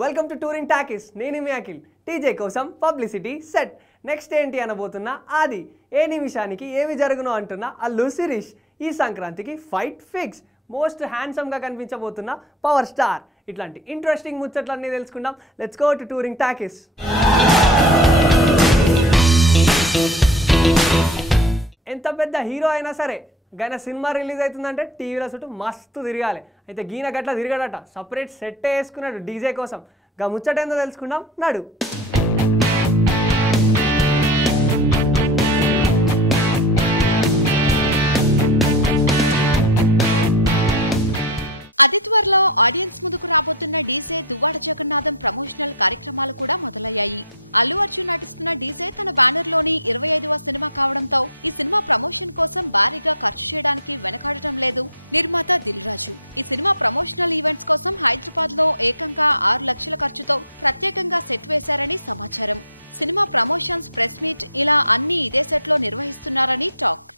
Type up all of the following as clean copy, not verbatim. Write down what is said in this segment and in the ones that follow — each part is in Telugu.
Welcome to touring talkies. నేను మీ అఖిల్. టీజే కోసం పబ్లిసిటీ సెట్. నెక్స్ట్ ఏంటి అనబోతున్నా ఆది. ఏ నిమిషానికి ఏమి జరుగునో అంటున్న అల్లు శిరీష్. ఈ సంక్రాంతికి ఫైట్ ఫిక్స్. మోస్ట్ హ్యాండ్సమ్గా కనిపించబోతున్న పవర్ స్టార్. ఇట్లాంటి ఇంట్రెస్టింగ్ ముచ్చట్లన్నీ తెలుసుకుందాం. Let's go to touring talkies. ఎంత పెద్ద హీరో అయినా సరే గైన సినిమా రిలీజ్ అవుతుందంటే టీవీలో చుట్టూ మస్తు తిరగాలి. అయితే గీన గట్ల తిరగడట, సపరేట్ సెట్ వేసుకున్నాడు డీజే కోసం. గా ముచ్చటేందో తెలుసుకుందాం నడు. అతి త్వరలో ఆడియన్స్ ముందుకు రాబోతున్న డీజే దువ్వాడ జగన్నాథం ప్రమోషనల్ కార్యక్రమాలు కూడా మొదలయ్యాయి. అల్లు అర్జున్ నటిస్తున్న డీజే తన బ్యానర్ లోని 25వ సినిమా కావడంతో ఈ సినిమా ప్రమోషన్ కోసం భారీగా ఖర్చు చేయడానికి వెనకాడటం లేదు నిర్మాత దిల్ రాజు. ఈ సినిమా ప్రమోషనల్ ఈవెంట్స్ కోసం హైదరాబాద్ లో ఏకంగా 6 లక్షల ఖర్చుతో ప్రత్యేకంగా సెట్ వేశారని సమాచారం. సినిమా ప్రమోషన్స్, ప్రెస్ మీట్ ఇలా అన్ని ఇదే సెట్ లో నిర్వహిస్తున్నారని టాక్.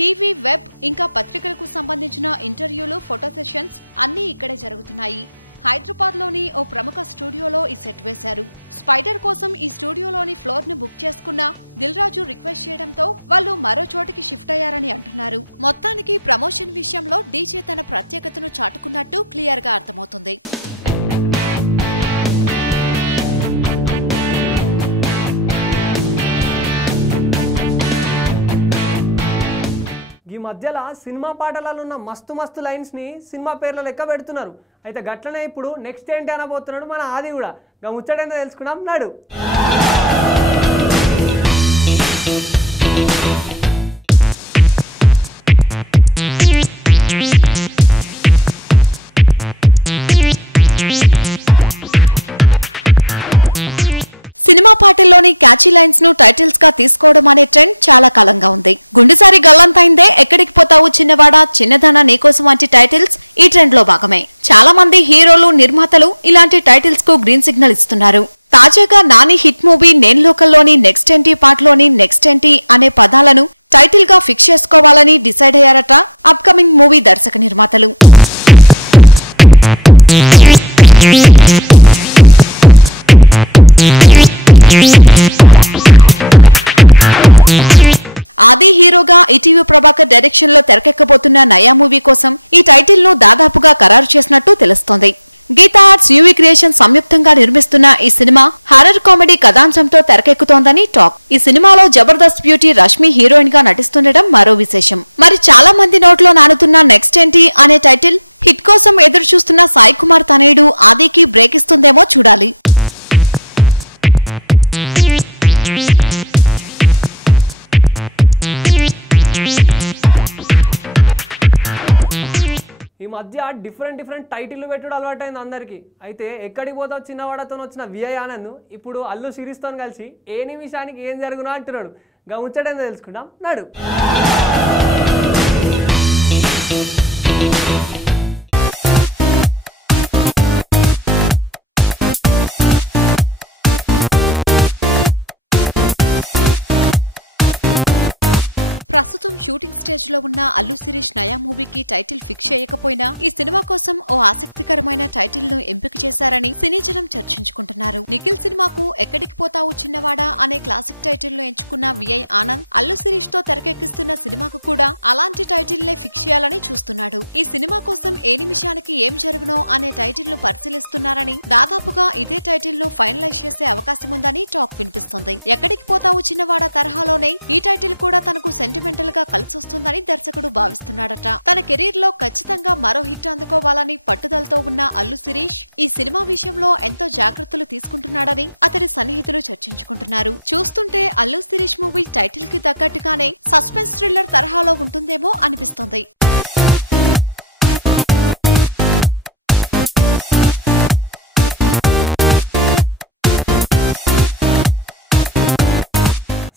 టీవీ, వెబ్ ఇంకా పత్రికలకు సంబంధించిన ఇంటర్వ్యూలు, ఫోటో సెషన్స్ అన్నీ ఇక్కడే జరుగుతున్నాయి. హైదరాబాద్ లోని ఓ ప్రముఖ స్టూడియోలో ఈ సెట్ వేశారు. స్పైడర్ కోసం ఈ స్టూడియోలోని ఫ్లోర్ ను బుక్ చేసుకున్న దిల్ రాజు రిక్వెస్ట్ చేయడంతో వాళ్ళు మరో చోటికి షిఫ్ట్ అయ్యారని అంటున్నారు. మొత్తానికి ప్రమోషన్ విషయంలో డీజే తన ప్రత్యేకతను చాటుకున్నట్టు క్లియర్ గా అర్థమవుతుంది. ఈ మధ్యలో సినిమా పాటలలో ఉన్న మస్తు లైన్స్ని సినిమా పేర్ల లెక్క పెడుతున్నారు. అయితే గట్లనే ఇప్పుడు నెక్స్ట్ ఏంటి అనబోతున్నాడు మన ఆది కూడా. గా ముచ్చటేందో తెలుసుకున్నాం నాడు. సినిమా పాటల్లోని క్యాచీ లైన్స్ ను టైటిల్స్ గా తీసుకోవడం అనే ట్రెండ్ చాలా కాలంగా ఉంది. గుండెసారి గల్లంతైందే, ఎక్కడికి పోతావు చిన్నవాడా, చిన్నదానా నీకోసం వంటి టైటిల్స్ ఈ ట్రెండ్ లో భాగమే. చాలా మంది హీరోలు, నిర్మాతలు ఇలాంటి టైటిల్స్ కు గ్రీన్ సిగ్నల్ ఇస్తున్నారు. తాజాగా నాని హిట్ మూవీ నేను లోకల్లోని నెక్స్ట్ ఏంటి పాటలోని నెక్స్ట్ ఏంటి అనే పదాలను టైటిల్ గా ఫిక్స్ చేసుకోవాలని డిసైడ్ అయ్యారట అప్కమింగ్ మూవీ దర్శక నిర్మాతలు. ఆది హీరోగా ఈటీవీ ప్రభాకర్ డైరెక్షన్ లో తెరకెక్కబోతున్న నయా మూవీ కోసం ఈ టైటిల్ ను దాదాపుగా ఖరారు చేసినట్టు తెలుస్తోంది. గీతా ఆర్ట్స్, యూవీ క్రియేషన్ సంయుక్తంగా నిర్మిస్తున్న ఈ సినిమా హారర్ కామెడీ కథాంశంతో తెరకెక్కుతోందని టాక్. ఈ సినిమాలో జబర్దస్త్ బ్యూటీ రష్మి హీరోయిన్ గా నటిస్తుండటం మరో విశేషం. మరి చాలా మంది నోట్లో నానుతున్న నెక్స్ట్ ఏంటి అనే టైటిల్ హిట్ కోసం ఎదురు చూస్తున్న సాయి కుమార్ తనయుడు ఆదికి బ్రేక్ ఇస్తుందేమో చూడాలి. ఈ మధ్య డిఫరెంట్ టైటిల్ పెట్టుడు అలవాటైంది అందరికీ. అయితే ఎక్కడికి పోతావు చిన్నవాడతో వచ్చిన విఐ ఆనంద్ ఇప్పుడు అల్లు శిరీష్తో కలిసి ఏ నిమిషానికి ఏం జరుగునా అంటున్నాడు. గా ముచ్చటేందో తెలుసుకుందాం నడు. ప్రస్తుతం షూటింగ్ స్టేజ్ లో ఉన్న అల్లు శిరీష్ నయా మూవీకి టైటిల్ ఫిక్స్ చేయకపోయినా ఈ సినిమా కోసం ఓ ఆసక్తికరమైన టైటిల్ ను ఎంపిక చేశారని సినీజనం చర్చించుకుంటున్నారు. నిఖిల్ సినిమాకు ఎక్కడికి పోతావు చిన్నవాడా అనే క్లాసిక్ టైటిల్ ను ఎంచుకున్న విఐ ఆనంద్ అల్లు శిరీష్ తో తెరకెక్కిస్తున్న సినిమాకు కూడా అలాంటి టైటిల్ నే ఫిక్స్ చేయాలని చూస్తున్నాడు. ఈ సినిమా కోసం ఏ నిమిషానికి ఏం జరుగునో అనే టైటిల్ ను పరిశీలిస్తున్నారని, దాదాపుగా ఇదే టైటిల్ ను ఫైనలైజ్ చేసే అవకాశం ఉందని టాక్ వినిపిస్తోంది. ఎక్కడికి పోతావు చిన్నవాడా తరహాలోనే ఈ టైటిల్ కూడా తనకు సెంటిమెంటల్ గా కలిసొస్తుందని దర్శకుడు భావిస్తున్నాడట. తన కెరీర్ లో ఖచ్చితంగా మరో హిట్ అందుకోవాలని పట్టుదలతో ఉన్న అల్లు శిరీష్ ఈ సినిమా విషయంలో ఎంతో జాగ్రత్తలు తీసుకుంటున్నాడని అతడి సన్నిహితులు చర్చించుకుంటున్నారు. చూస్తుంటే అల్లు శిరీష్ మూవీ టైటిల్ కి తగ్గట్టుగానే సస్పెన్స్ థ్రిల్లర్ తరహాలో ఉంటుందేమో అనిపిస్తోంది.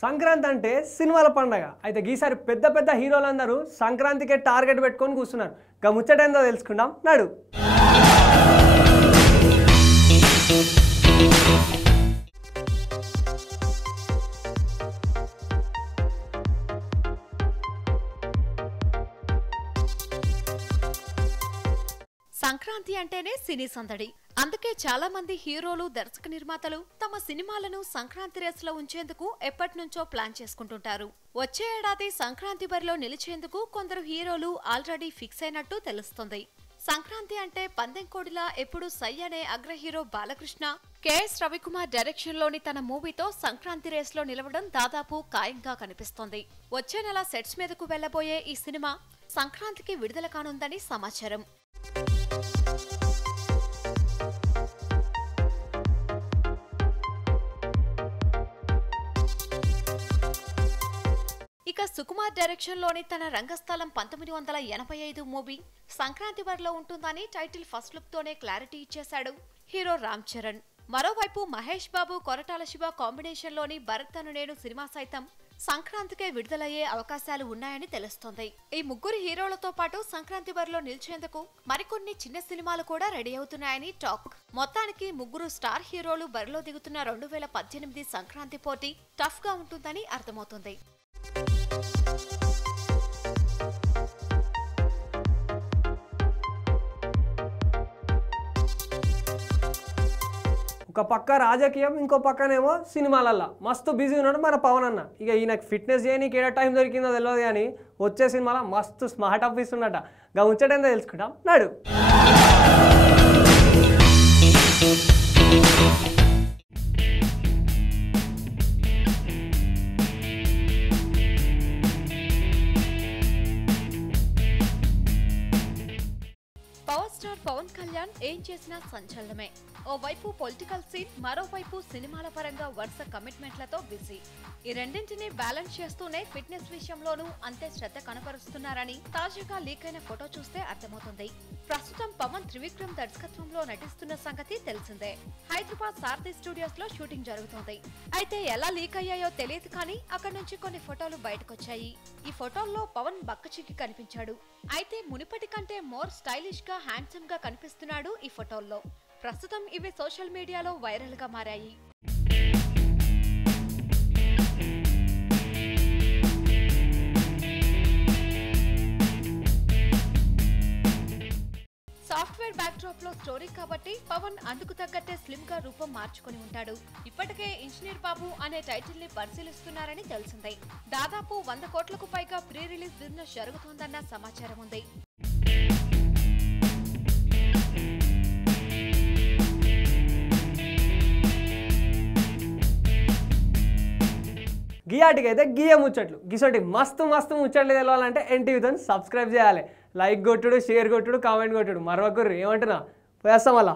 సంక్రాంతి అంటే సినిమాల పండగ. అయితే ఈసారి పెద్ద హీరోలందరూ సంక్రాంతికే టార్గెట్ పెట్టుకొని కూర్చున్నారు. గా ముచ్చటేందో తెలుసుకుందాం నడు. సంక్రాంతి అంటేనే సినీ సందడి. అందుకే చాలా మంది హీరోలు, దర్శక నిర్మాతలు తమ సినిమాలను సంక్రాంతి రేసులో ఉంచేందుకు ఎప్పటినుంచో ప్లాన్ చేసుకుంటుంటారు. వచ్చే ఏడాది సంక్రాంతి బరిలో నిలిచేందుకు కొందరు హీరోలు ఆల్రెడీ ఫిక్స్ అయినట్టు తెలుస్తుంది. సంక్రాంతి అంటే పందెంకోడిలా ఎప్పుడు సై అనే అగ్ర హీరో బాలకృష్ణ కెఎస్ రవికుమార్ డైరెక్షన్ లోని తన మూవీతో సంక్రాంతి రేస్లో నిలవడం దాదాపు ఖాయంగా కనిపిస్తోంది. వచ్చే నెల సెట్స్ మీదకు వెళ్లబోయే ఈ సినిమా సంక్రాంతికి విడుదల కానుందని సమాచారం. ఇక సుకుమార్ డైరెక్షన్ లోని తన రంగస్థలం 1985 మూవీ సంక్రాంతి బరిలో ఉంటుందని టైటిల్ ఫస్ట్ లుక్ తోనే క్లారిటీ ఇచ్చేశాడు హీరో రామ్ చరణ్. మరోవైపు మహేష్ బాబు, కొరటాల శివ కాంబినేషన్ లోని భరత్ అను నేను సినిమా సైతం సంక్రాంతికే విడుదలయ్యే అవకాశాలు ఉన్నాయని తెలుస్తోంది. ఈ ముగ్గురు హీరోలతో పాటు సంక్రాంతి బరిలో నిలిచేందుకు మరికొన్ని చిన్న సినిమాలు కూడా రెడీ అవుతున్నాయని టాక్. మొత్తానికి ముగ్గురు స్టార్ హీరోలు బరిలో దిగుతున్న 2018 సంక్రాంతి పోటీ టఫ్ గా ఉంటుందని అర్థమవుతుంది. ఒక పక్క రాజకీయం, ఇంకో పక్కనేమో సినిమాలల్లా మస్తు బిజీ ఉన్నాడు మన పవన్ అన్న. ఇక ఈయనకు ఫిట్నెస్ చేయడానికి ఏడా టైం దొరికిందో తెలియదు కానీ వచ్చే సినిమాలో మస్తు స్మార్ట్ అప్ ఇస్తున్నట. గా ఉంచటేందో తెలుసుకుంటాం నాడు. పవర్ స్టార్ పవన్ కళ్యాణ్ ఏం చేసినా సంచలనమే. ఓవైపు పొలిటికల్ సీన్, మరోవైపు సినిమాల పరంగా వరుస కమిట్మెంట్లతో బిజీ. ఈ రెండింటినీ బ్యాలెన్స్ చేస్తూనే ఫిట్నెస్ విషయంలోనూ అంతే శ్రద్ధ కనబరుస్తున్నారని తాజాగా లీక్ అయిన ఫోటో చూస్తే అర్థమవుతుంది. ప్రస్తుతం పవన్ త్రివిక్రమ్ దర్శకత్వంలో నటిస్తున్న సంగతి తెలిసిందే. హైదరాబాద్ సారథి స్టూడియోస్ లో షూటింగ్ జరుగుతోంది. అయితే ఎలా లీక్ అయ్యాయో తెలియదు కానీ అక్కడి నుంచి కొన్ని ఫోటోలు బయటకొచ్చాయి. ఈ ఫోటోల్లో పవన్ బక్కచిక్కి కనిపించాడు. అయితే మునిపటి కంటే మోర్ స్టైలిష్ గా, హ్యాండ్సమ్ గా కనిపిస్తున్నాడు ఈ ఫోటోల్లో. ప్రస్తుతం ఇవి సోషల్ మీడియాలో వైరల్ గా మారాయి. సాఫ్ట్వేర్ బ్యాక్డ్రాప్ లో స్టోరీ కాబట్టి పవన్ అందుకు తగ్గట్టే స్లిమ్ గా రూపం మార్చుకుని ఉంటాడు. ఇప్పటికే ఇంజనీర్ బాబు అనే టైటిల్ ని పరిశీలిస్తున్నారని తెలిసిందే. దాదాపు 100 కోట్లకు పైగా ప్రీ రిలీజ్ బిజినెస్ జరుగుతోందన్న సమాచారం ఉంది. గియాటికి అయితే గియ ముచ్చట్లు, గిసోటి మస్తు మస్తు ముచ్చట్లు తెలవాలంటే ఎన్టీవీతో సబ్స్క్రైబ్ చేయాలి. లైక్ కొట్టుడు, షేర్ కొట్టుడు, కామెంట్ కొట్టుడు మరొకరు ఏమంటున్నా వేస్తాం అలా.